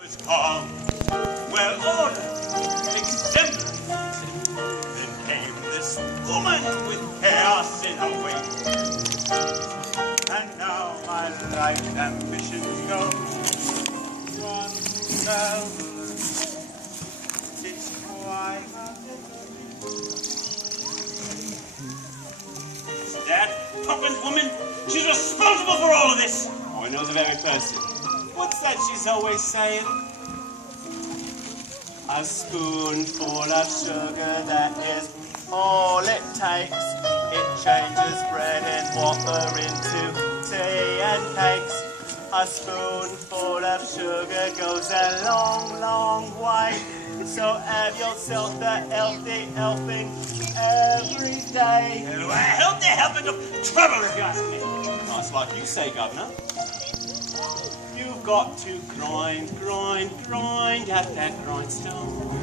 was calm, well ordered, exemplary. Then came this woman with chaos in her wake. And now my life ambitions go one self. It's quite that Poppins woman, she's responsible for all of this. Oh, I know the very person. What's that she's always saying? A spoonful of sugar, that is all it takes. It changes bread and water into tea and cakes. A spoonful of sugar goes a long, long way. So have yourself a healthy helping every day. A healthy helping of trouble, if you ask me. Nice like you say, Governor. You've got to grind, grind, grind at that grindstone.